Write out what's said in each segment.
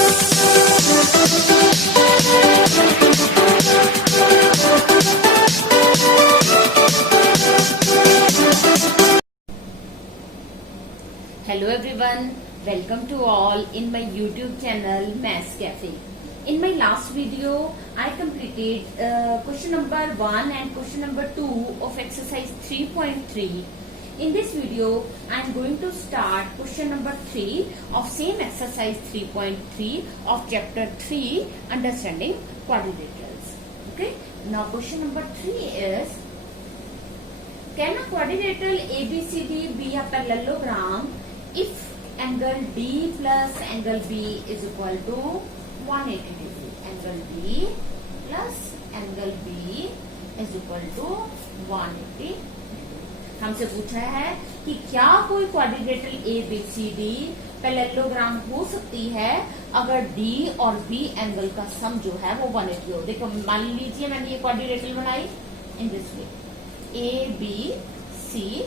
Hello everyone, welcome to all in my YouTube channel Maths Cafe. In my last video, I completed question number 1 and question number 2 of exercise 3.3. In this video, I am going to start question number 3 of same exercise 3.3 of chapter 3, understanding quadrilaterals. Okay, now question number 3 is, can a quadrilateral ABCD be a parallelogram if angle D plus angle B is equal to 180 degree? Angle D plus angle B is equal to 180 degree. हमसे पूछा है कि क्या कोई quadrilateral ABCD parallelogram हो सकती है अगर D और B एंगल का सम जो है वो 180 हो। देखो मान लीजिए मैंने ये क्वाड्रिलेटरल बनाई इन दिस वे ABCD,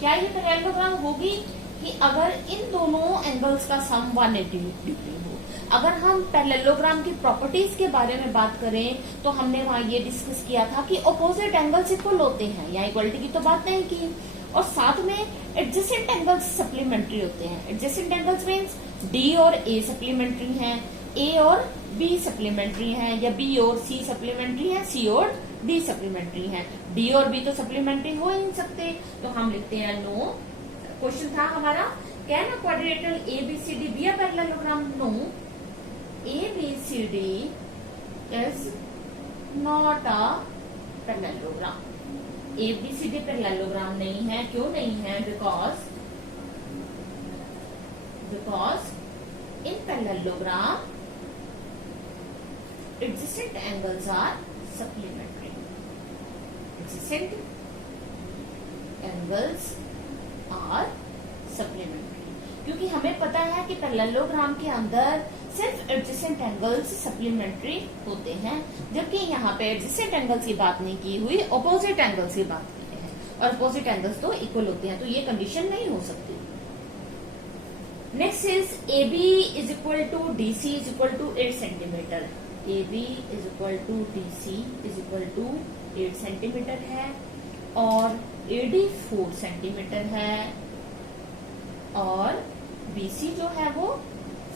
क्या ये पैरेललोग्राम होगी कि अगर इन दोनों एंगल्स का सम 180 डिग्री हो। अगर हम पैरेललोग्राम की प्रॉपर्टीज के बारे में बात करें तो हमने वहां ये डिस्कस किया था कि ऑपोजिट एंगल्स इक्वल होते हैं, यहाँ इक्वलिटी की तो बात नहीं की, और साथ में एडजेसेंट एंगल्स सप्लीमेंट्री होते हैं। एडजेसेंट एंगल्स मीन्स डी और ए सप्लीमेंट्री हैं, ए और बी सप्लीमेंट्री हैं, या बी और सी सप्लीमेंट्री हैं, सी और डी सप्लीमेंट्री हैं। डी और बी तो सप्लीमेंट्री हो ही नहीं सकते, तो हम लिखते हैं नो। क्वेश्चन था हमारा, can a quadrilateral ABCD be a parallelogram? No, ABCD is not a parallelogram. ABCD parallelogram नहीं है। क्यों नहीं है? Because in parallelogram adjacent angles are supplementary. Adjacent angles are supplementary. क्योंकि हमें पता है कि पैरेललोग्राम के अंदर सिर्फ एडजेसेंट एंगल्स सप्लीमेंट्री होते हैं, जबकि यहाँ पे एडजेसेंट एंगल्स की बात नहीं की हुई, ऑपोजिट एंगल्स की बात की है, और ऑपोजिट एंगल्स तो इक्वल होते हैं, तो ये कंडीशन नहीं हो सकती। Next is AB is equal to DC is equal to 8 centimetre. AB is equal to DC is equal to 8 centimetre है, और AD 4 सेंटीमीटर है, और BC जो है वो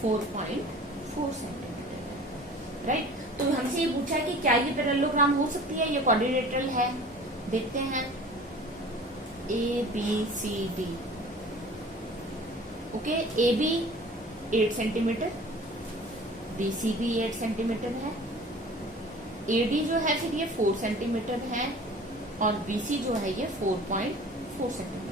4.4 सेंटीमीटर है। राइट, तो हमसे ये पूछा है कि क्या ये पैरेललोग्राम हो सकती है, ये क्वाड्रिलेटरल है। देखते हैं ABCD। Okay, AB 8 centimetre, BC भी 8 सेंटीमीटर है, AD जो है फिर ये 4 सेंटीमीटर है, और BC जो है ये 4.4 सेंटीमीटर।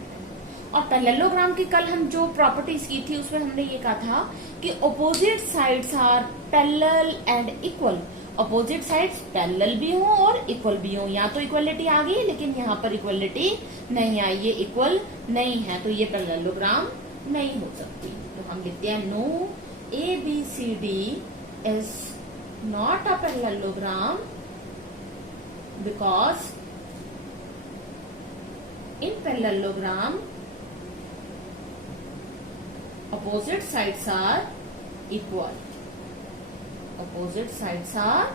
और पैरेललोग्राम की कल हम जो प्रॉपर्टीज की थी उसमें हमने ये कहा था कि opposite sides are parallel and equal. Opposite sides parallel भी हो और इक्वल भी हो। यहाँ तो इक्वलिटी आ गई, लेकिन यहाँ पर इक्वलिटी नहीं आई, ये इक्वल नहीं है, तो ये पैरेललोग्राम नहीं हो सकती। तो हम लिखते हैं no, ABCD is not a parallelogram because in parallelogram opposite sides are equal. Opposite sides are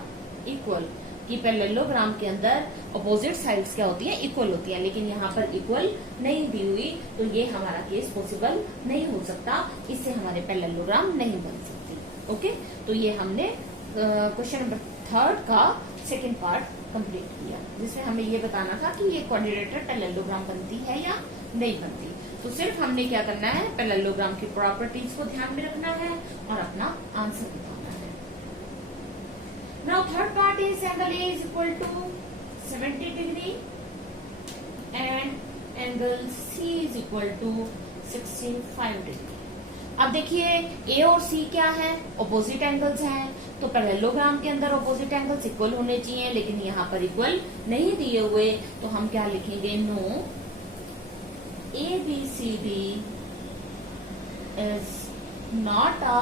equal. कि पैरेललोग्राम के अंदर opposite sides क्या होती है? इक्वल होती है, लेकिन यहाँ पर इक्वल नहीं दी हुई, तो ये हमारा केस पॉसिबल नहीं हो सकता, इससे हमारे पैरेललोग्राम नहीं बन सकते। ओके, तो ये हमने क्वेश्चन नंबर 3 का सेकेंड पार्ट कंप्लीट किया, जिसमें हमें ये बताना था कि ये क्वाड्रिलेटरल पैरेललोग्राम बनती है या नहीं बनती। तो सिर्फ हमने क्या करना है, पैरेललोग्राम की प्रॉपर्टीज को ध्यान में रखना है और अपना आंसर बताना है। Now third part is angle A is equal to 70 degree and angle C is equal to 65 degree. अब देखिए A और C क्या है? ऑपोजिट एंगल्स हैं, तो पैरेललोग्राम के अंदर ऑपोजिट एंगल्स इक्वल होने चाहिए, लेकिन यहाँ पर इक्वल नहीं दिए हुए, तो हम क्या लिखेंगे? No, ABCD is not a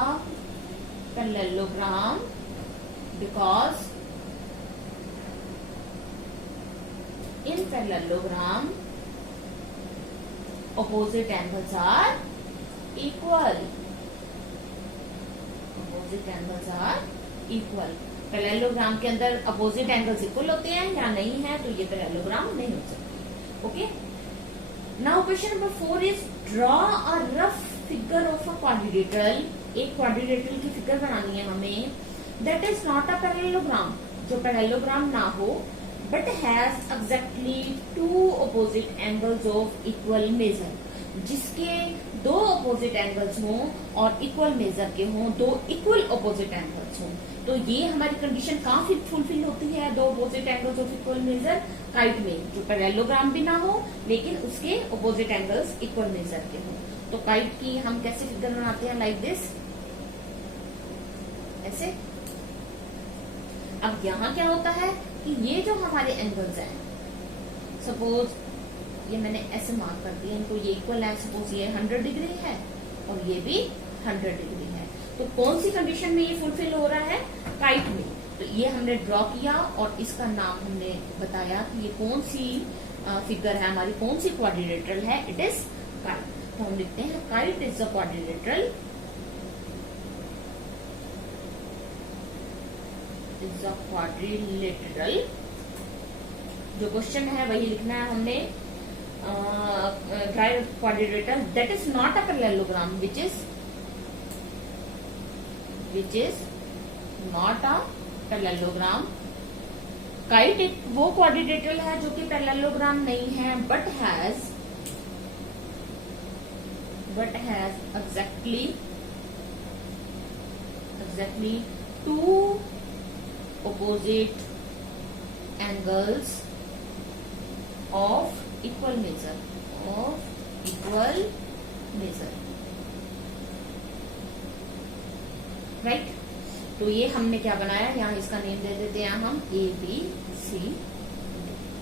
parallelogram because in parallelogram opposite angles are equal. Opposite angles are equal. Parallelogram के अंदर अपोजिट एंगल्स इक्वल होते हैं या नहीं है, तो ये पैरेललोग्राम नहीं हो सकती। Okay, now question number 4 is draw a rough figure of a quadrilateral. एक क्वाड्रिलेटरल की फिगर बनानी है हमें, that is not a parallelogram, जो पैरेललोग्राम ना हो, but has exactly two opposite angles of equal measure, जिसके दो अपोजिट एंगल्स हों और इक्वल मेजर के हों, दो इक्वल अपोजिट एंगल्स हों। तो ये हमारी कंडीशन कहाँ फुलफिल होती है, दो opposite angles of equal major kite में, जो पैरेललोग्राम भी ना हो लेकिन उसके अपोजिट एंगल्स इक्वल मेजर के हों। तो काइट की हम कैसे फिगर बनाते हैं, लाइक दिस, ऐसे। अब यहाँ क्या होता है कि ये जो हमारे एंगल्स हैं, सपोज ये मैंने ऐसे मार्क कर दिया, इनको ये इक्वल है, सपोज ये 100 डिग्री है और ये भी 100 डिग्री है, तो कौन सी कंडीशन में ये फुलफिल हो रहा है, काइट में। तो ये हमने ड्रॉ किया और इसका नाम हमने बताया कि ये कौन सी फिगर है हमारी, कौन सी क्वाड्रिलेटरल है, इट इज काइट। तो हम लिखते हैं kite is a quadrilateral, is a quadrilateral. जो क्वेश्चन है वही लिखना है हमने, quadrilateral that is not a parallelogram, which is not a parallelogram. Kite एक वो क्वाड्रिलेटरल है जो कि पैरेललोग्राम नहीं है, but has exactly two opposite angles of equal measure, right. तो ये हमने क्या बनाया, यहाँ इसका नेम दे देते हैं हम ABC।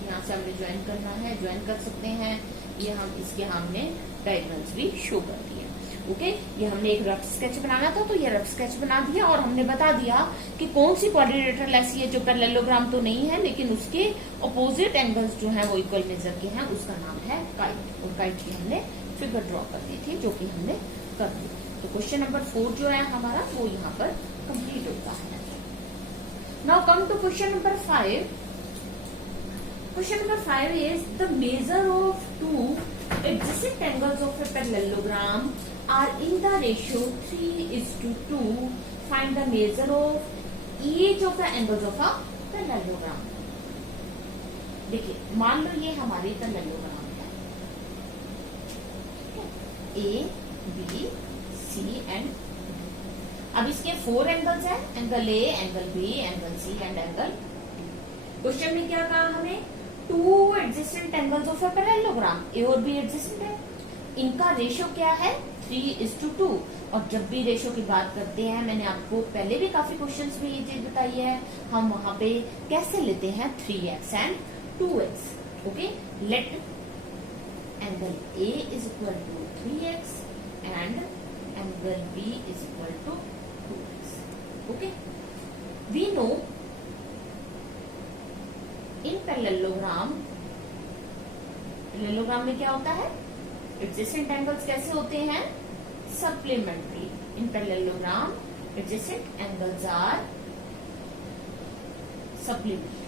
यहाँ से हमने ज्वाइन करना है, ज्वाइन कर सकते हैं। ये हम इसके हमने डायगोनल्स भी शो कर दिया। ओके, ये हमने एक रफ स्केच बनाना था, तो ये रफ स्केच बना दिया और हमने बता दिया कि कौन सी क्वाड्रिलेटरल ऐसी है जो पैरेललोग्राम तो नहीं है लेकिन उसके अपोजिट एंगल्स जो हैं वो इक्वल मेजर के हैं, उसका नाम है काइट। और काइट की हमने फिगर ड्रॉ कर दी थी, जो कि हमने कर दी। तो क्वेश्चन नंबर 4 जो है हमारा वो यहाँ पर कंप्लीट होता है। Now come to question number 5। Question number 5 is the measure of two adjacent angles of a parallelogram are in the ratio 3:2. Find the measure of each of the angles of a parallelogram. देखिए, मान लो ये हमारी parallelogram है, A, B, C and अब इसके 4 angles हैं, angle A, angle B, angle C and angle D। Question में क्या कहा हमें, two adjacent angles of a parallelogram, A और बी एडजेसेंट है, इनका रेशियो क्या है 3:2। और जब भी रेशियो की बात करते हैं, मैंने आपको पहले भी काफी क्वेश्चंस में ये चीज बताई है, हम वहां पे कैसे लेते हैं 3x and 2x। Okay, let angle A is equal to 3x and angle B is equal to 2x। Okay, we know in parallelogram में क्या होता है, एडजेसेंट एंगल्स कैसे होते हैं, supplementary. In parallelogram adjacent angles are supplementary.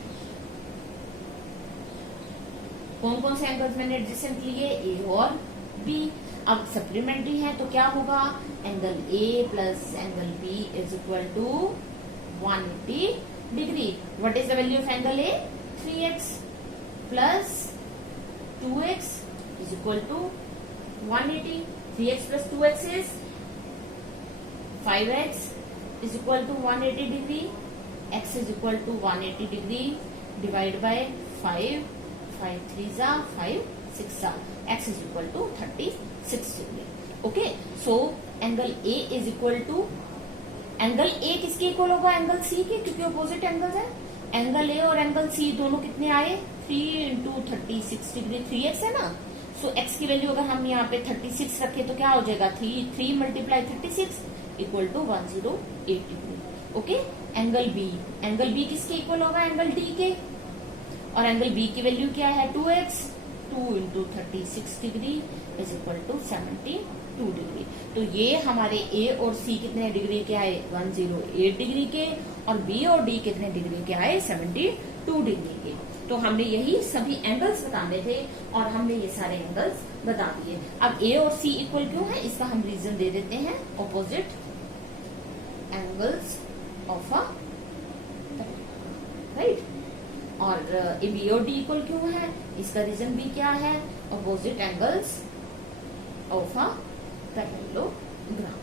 कौन कौन से एंगल्स मैंने एडजेसेंट लिए, ए और बी। अब सप्लीमेंट्री है तो क्या होगा, angle A plus angle B is equal to 180 degree. What is the value of angle A, 3x plus 2x is equal to 180. 3x plus 2x is 5x is equal to 180 degree. X is equal to 180 degree. Divide by 5. 5 3s are 5 6 are. X is equal to 36 degree. Okay. So angle A is equal to, angle A किसके equal होगा, angle C के, क्योंकि opposite angles है। Angle A और angle C दोनों कितने आए, 3 × 36 degree, 3x है ना। सो x की वैल्यू अगर हम यहाँ पे 36 रखें तो क्या हो जाएगा, 3 × 36 equal to 108 degree. Okay, angle B किसके इक्वल होगा, एंगल D के, और एंगल B की वैल्यू क्या है 2x, 2 × 36 degree is equal to 70 2 degree. तो ये हमारे ए और सी कितने डिग्री के आए, 108 डिग्री के, और बी और डी कितने डिग्री के आए, 72 डिग्री के। तो हमने यही सभी एंगल्स बताने थे और हमने ये सारे एंगल्स बता दिए। अब ए और सी इक्वल क्यों है, इसका हम रीजन दे देते हैं, opposite angles of a right. और ए बी और डी इक्वल क्यों है, इसका रीजन भी क्या है, opposite angles of a parallelogram.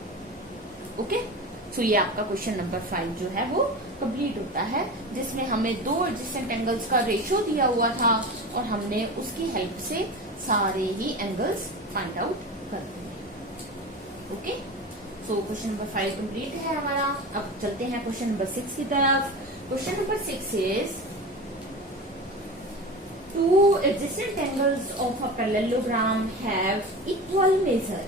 Okay, so ये आपका क्वेश्चन नंबर 5 जो है वो कंप्लीट होता है, जिसमें हमें दो एडजेसेंट एंगल्स का रेशियो दिया हुआ था और हमने उसकी हेल्प से सारे ही एंगल्स फाइंड आउट कर दिए। Okay, so question number 5 complete है हमारा। अब चलते हैं क्वेश्चन नंबर 6 की तरफ। Question number 6 is two adjacent angles of a parallelogram have equal measure.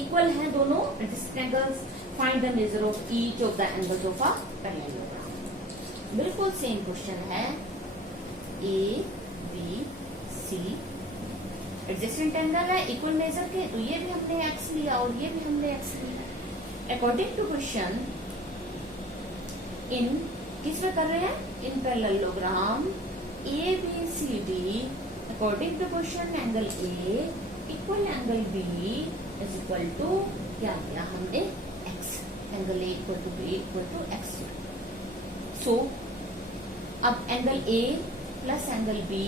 Equal हैं दोनों adjacent angles. Find the measure of each of the angles of a parallelogram. बिल्कुल सेम क्वेश्चन है, A, B, C adjacent angle है, equal major के, तो ये भी हमने x लिया और ये भी हमने x लिया। अकॉर्डिंग टू क्वेश्चन इन किस में कर रहे हैं, in parallelogram A B C D, according to question angle A equal angle B is equal to, क्या किया हमने, x, angle A equal to B equal to x। So अब angle A plus angle B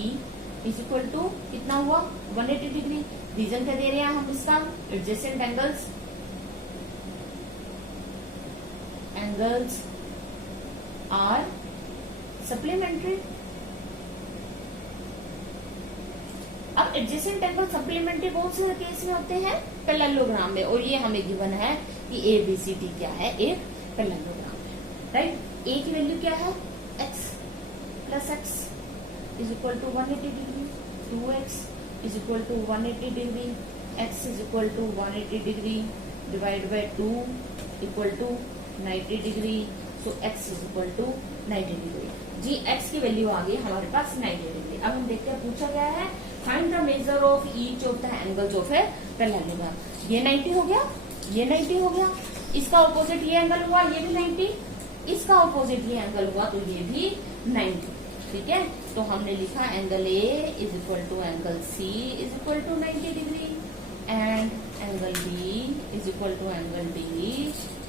is equal to कितना हुआ, 180 degree. Reason क्या दे रहे हैं हम इसका, adjacent angles, angles are supplementary. अब एडजेसेंट एंगल सप्लीमेंट्री कौन से केस में होते हैं, पैरेललोग्राम में, और ये हमें गिवन है कि ए बी सी डी क्या है, एक पैरेललोग्राम है, राइट। ए की वैल्यू क्या है, x plus x is equal to 180 degree, 2x is equal to 180 degree, x is equal to 180 degree divide by 2 equal to 90 degree. So x is equal to 90 degree. जी x की value आ गई हमारे पास 90 degree. अब हम देखते हैं पूछा गया है find the measure of each of the angles of a parallelogram. ये 90 हो गया, ये 90 हो गया, इसका ऑपोजिट ये एंगल हुआ, ये भी 90, इसका ऑपोजिट ये एंगल हुआ, तो ये भी 90। ठीक है, तो हमने लिखा angle A is equal to angle C is equal to 90 degree and angle B is equal to angle D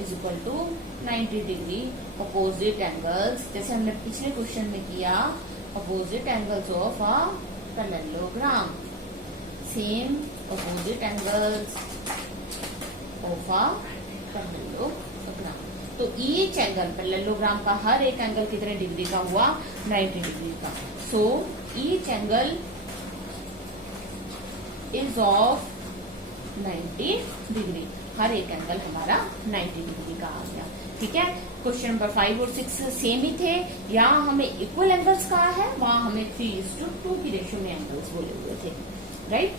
is equal to 90 degree. Opposite angles, जैसे हमने पिछले क्वेश्चन में किया, opposite angles of a parallelogram, same opposite angles of a parallelogram. तो each angle, parallelogram का हर एक angle कितने डिग्री का हुआ, 90 डिग्री का। So each angle is of 90 degree, हर एक एंगल हमारा 90 डिग्री का आ गया। ठीक है, क्वेश्चन नंबर 5 और 6 सेम ही थे, यहाँ हमें इक्वल एंगल्स कहा है, वहां हमें 3:2 की रेशियो में एंगल्स बोले हुए थे, राइट।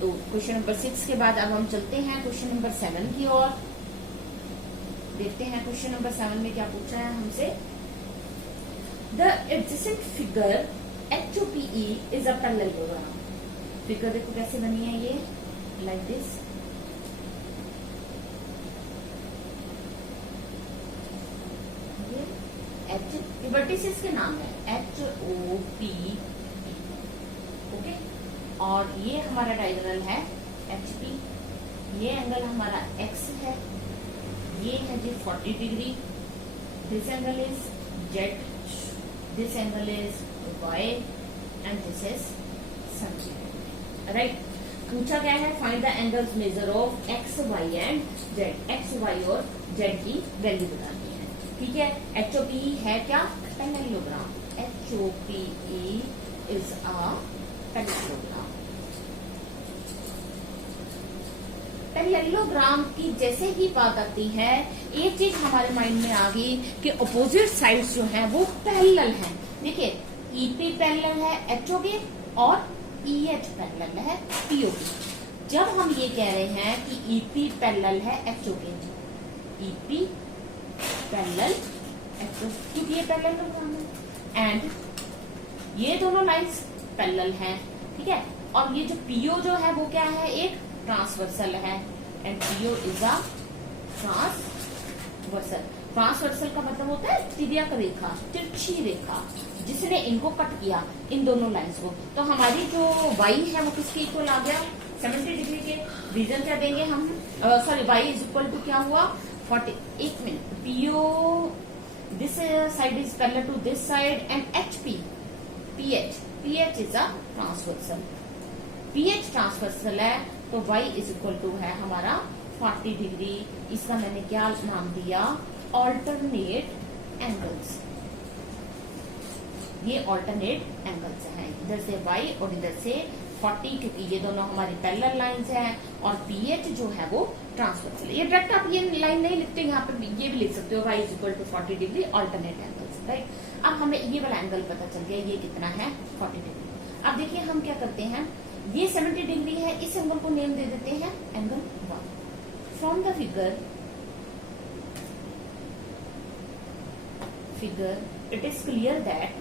तो क्वेश्चन नंबर 6 के बाद अब हम चलते हैं क्वेश्चन नंबर 7 की ओर। देखते हैं क्वेश्चन नंबर 7 में क्या पूछा है हमसे। The adjacent figure HOPE is a parallelogram. Figure देखो कैसे बनी है, ये लाइक दिस। वर्टिसेस के नाम है HOPE, ओके। और ये हमारा डायगोनल है HP, ये एंगल हमारा X है, ये है जी 40 degree, this angle is Z, this angle is Y and this is sun, right. पूछा गया है find the angles measure of X, Y and Z। X, Y और Z की वैल्यू बतानी है, ठीक है। HOPE है क्या, parallelogram. HOPE is a parallelogram. Parallelogram की जैसे ही बात आती है, एक चीज हमारे माइंड में आ गई कि अपोजिट साइड्स जो हैं वो पैरेलल हैं। देखिए, EP पैरेलल है HOP और EH पैरेलल है POP। जब हम ये कह रहे हैं कि EP पैरेलल है HOP, EP पैरेलल HOP, क्योंकि ये पैरेललोग्राम है, एंड ये दोनों लाइंस पैरेलल हैं, ठीक है। और ये जो PO जो है वो क्या है, एक ट्रांसवर्सल है, and PO is a transversal. Transversal का मतलब होता है तिर्यक रेखा, तिरछी रेखा, जिसने इनको कट किया, इन दोनों लाइंस को। तो हमारी जो y है वो किसके इक्वल आ गया, 70 डिग्री के। रीजन क्या देंगे हम, sorry y is equal to क्या हुआ 40, एक minute, PO this side is parallel to this side and HP PH is a transversal, PH transversal है तो y इज इक्वल टू है हमारा 40 डिग्री। इसका मैंने क्या नाम दिया, ऑल्टरनेट एंगल्स। ये ऑल्टरनेट एंगल्स हैं, इधर से y और इधर से 40, क्योंकि ये दोनों हमारी पैरेलल लाइंस हैं, और PH जो है वो ट्रांसवर्सल। ये डायरेक्ट आप ये लाइन नहीं लिखते, यहाँ पर ये भी लिख सकते हो, y is equal to 40 degree alternate angles, right. अब हमें ये वाला एंगल पता चल गया, ये कितना है 40 डिग्री। अब देखिए हम क्या करते हैं, ये 70 डिग्री है, इस एंगल को नेम दे देते हैं angle 1। From the figure it is clear that,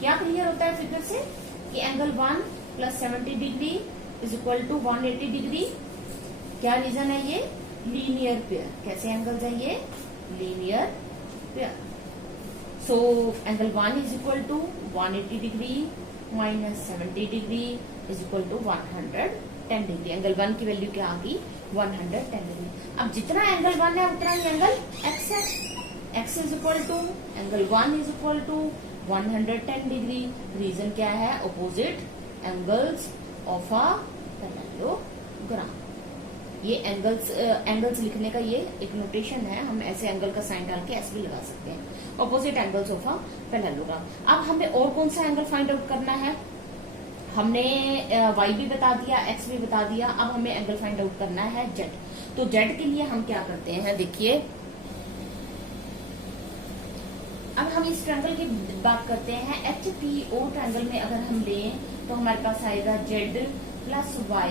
क्या क्लियर होता है फिगर से कि angle 1 plus 70 degree is equal to 180 degree. क्या रीजन है, ये लीनियर पेयर। कैसे एंगल्स है ये, linear pair. So angle 1 is equal to 180 degree minus 70 degree is equal to 110 degree. Angle 1 की वैल्यू क्या आ गई, 110 डिग्री। अब जितना एंगल 1 है उतना ही एंगल x है। x is equal to angle 1 is equal to 110 degree. Reason क्या है, opposite angles of a parallelogram. ये एंगल्स लिखने का ये एक नोटेशन है, हम ऐसे एंगल का साइन डाल के ऐसे भी लगा सकते हैं, opposite angles of a parallelogram. अब हमें और कौन सा एंगल फाइंड आउट करना है, हमने y भी बता दिया, x भी बता दिया, अब हमें एंगल फाइंड आउट करना है z। तो z के लिए हम क्या करते हैं, देखिए अब हम इस ट्रायंगल की बात करते हैं। HPO ट्रायंगल में अगर हम लें तो हमारे पास आएगा z plus y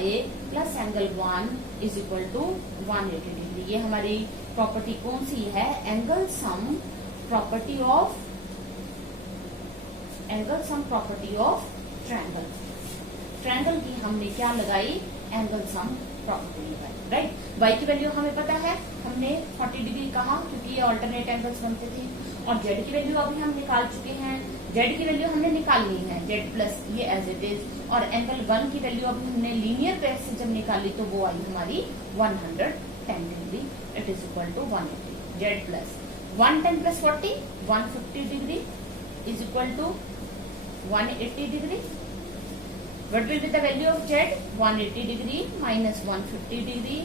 plus angle 1 is equal to 180 degree. ये हमारी प्रॉपर्टी कौन सी है, angle sum property of triangle. Triangle की हमने क्या लगाई, एंगल सम प्रॉपर्टी लगाई, राइट। y की वैल्यू हमें पता है, हमने 40 डिग्री कहा क्योंकि ये ऑल्टरनेट एंगल्स बनते थे, और z की वैल्यू अभी हम निकाल चुके हैं। z की वैल्यू हमने निकालनी है, z प्लस ये एज इट इज, और एंगल 1 की वैल्यू अभी हमने लीनियर पेयर से जब निकाली तो वो आई हमारी 110 degree, it is equal to 180। z plus 110 plus 40 150 degree is equal to 180 degree. What will be the value of z? 180 degree minus 150 degree,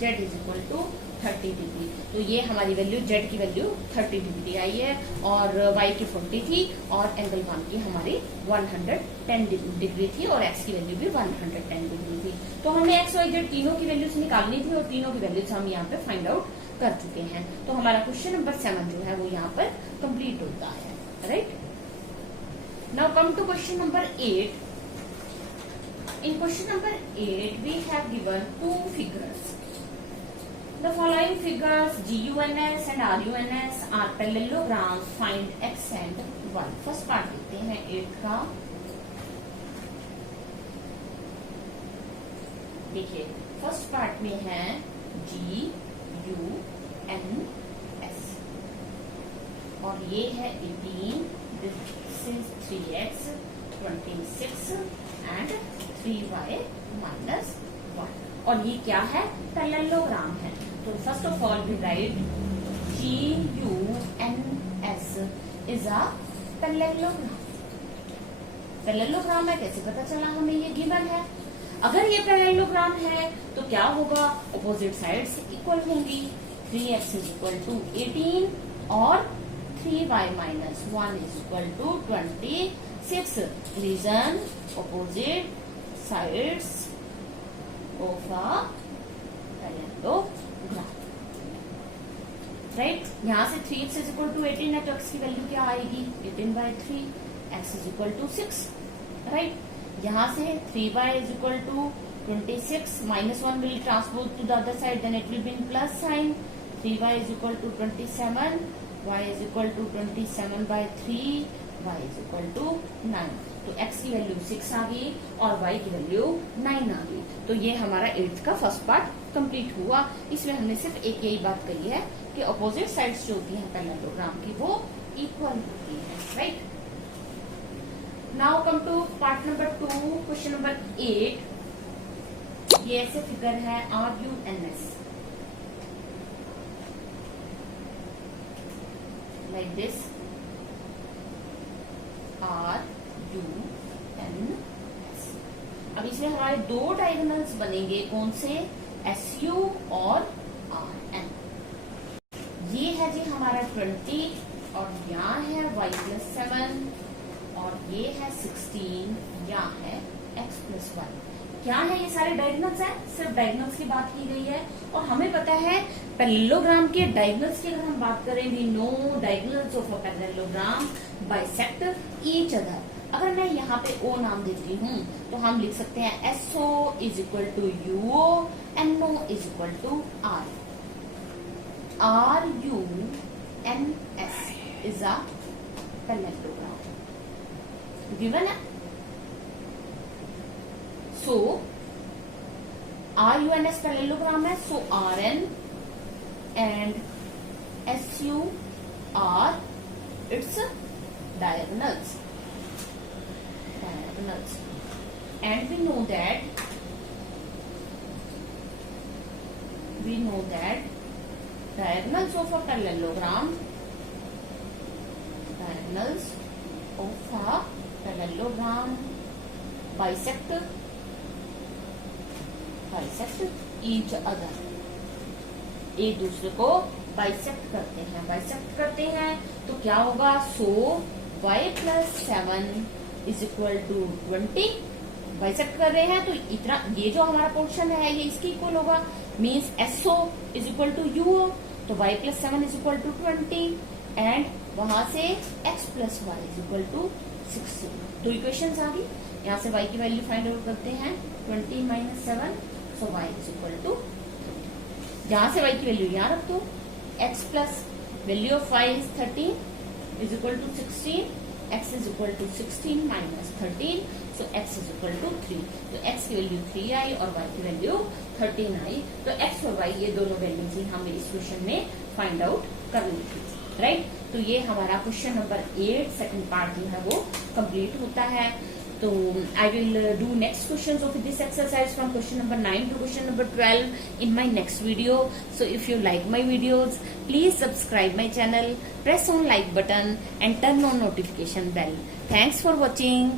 z is equal to 30 degree. तो ये हमारी वैल्यू, z की वैल्यू 30 डिग्री आई है, और y की 40 थी, और एंगल 1 की हमारी 110 डिग्री थी, और x की वैल्यू भी 110 डिग्री थी। तो हमने x, y, z तीनों की वैल्यूज निकालनी थी, और तीनों की वैल्यूज हम यहाँ पे फाइंड आउट कर चुके हैं। तो हमारा क्वेश्चन नंबर 7 जो है वो यहाँ पर कंप्लीट होता है, right. Now come to question number 8। In question number 8, we have given two figures. The following figures GUNS and RUNS are parallelograms. Find x and y. First part देखते हैं 8 का। देखिए फर्स्ट पार्ट में है GUNS और ये है 18, this is 3x, 26 and 3y minus 1, और ये क्या है, पैरेललोग्राम है। तो first of all we write GUNS is a parallelogram. Parallelogram है, कैसे पता चला हमें, ये गिवन है। अगर ये पैरेललोग्राम है तो क्या होगा, ऑपोजिट साइड्स इक्वल होंगी। 3x इज इक्वल टू 18 और 3y minus 1 is equal to 26। Reason opposite sides of a parallelogram, right. यहाँ से 3x इज इक्वल टू 18 है तो x की वैल्यू क्या आएगी, 18/3, x is equal to 6, right. यहाँ से 3y is equal to 26 minus 1 will transpose to the other side, then it will be in plus sign. 3y is equal to 27, y is equal to 27/3, y is equal to 9। तो x की value 6 आ गई और y की value 9 आ गई। तो ये हमारा 8th का फर्स्ट पार्ट कंप्लीट हुआ। इसमें हमने सिर्फ एक यही बात कही है कि अपोजिट साइड्स जो होती हैं पैरेललोग्राम की वो इक्वल होती है, right. Now come to part number 2, question number 8। ये ऐसे फिगर है RUNS, लाइक दिस, RUNS। अब इसमें हमारे दो डायगोनल्स बनेंगे, कौन से, SU और RN। ये है जी हमारा 20 और यहाँ है y + 7 और ये है 16, यहाँ है x + 1। क्या है, ये सारे डायगोनल्स हैं, सिर्फ डायगोनल्स की बात की गई है। और हमें पता है पैरेललोग्राम के डायगोनल्स की अगर हम बात करें, we know diagonals of a parallelogram bisect each other. अगर मैं यहाँ पे O नाम देती हूँ तो हम लिख सकते हैं SO is equal to UO, NO is equal to R। RUNS is a parallelogram given है। So RUNS parallelogram है, so RN and SU are its diagonals, and we know that diagonals of a parallelogram bisect each other, एक दूसरे को bisect करते हैं। तो क्या होगा, so y + 7 is equal to 20। Bisect कर रहे हैं तो इतना, ये जो हमारा पोर्शन है ये इसकी इक्वल होगा, means SO is equal to UO। तो y + 7 is equal to 20 and वहां से x + y is equal to 16। तो इक्वेशन आ गई। यहाँ से y की वैल्यू फाइंड आउट करते हैं, 20 - 7, so y is equal to, जहां से y की वैल्यू यहाँ रख दो, x plus value of y is 13 is equal to 16, x is equal to 16 - 13, so x is equal to 3। तो x की वैल्यू 3 आई और y की वैल्यू 13 आई। तो x और y ये दोनों वैल्यूज ही हमें इस क्वेश्चन में फाइंड आउट करनी थी, राइट। तो ये हमारा क्वेश्चन नंबर 8 सेकंड पार्ट जो है वो कंप्लीट होता है। तो I will do next questions of this exercise from question number 9 to question number 12 in my next video. So if you like my videos, please subscribe my channel, press on like button and turn on notification bell. Thanks for watching.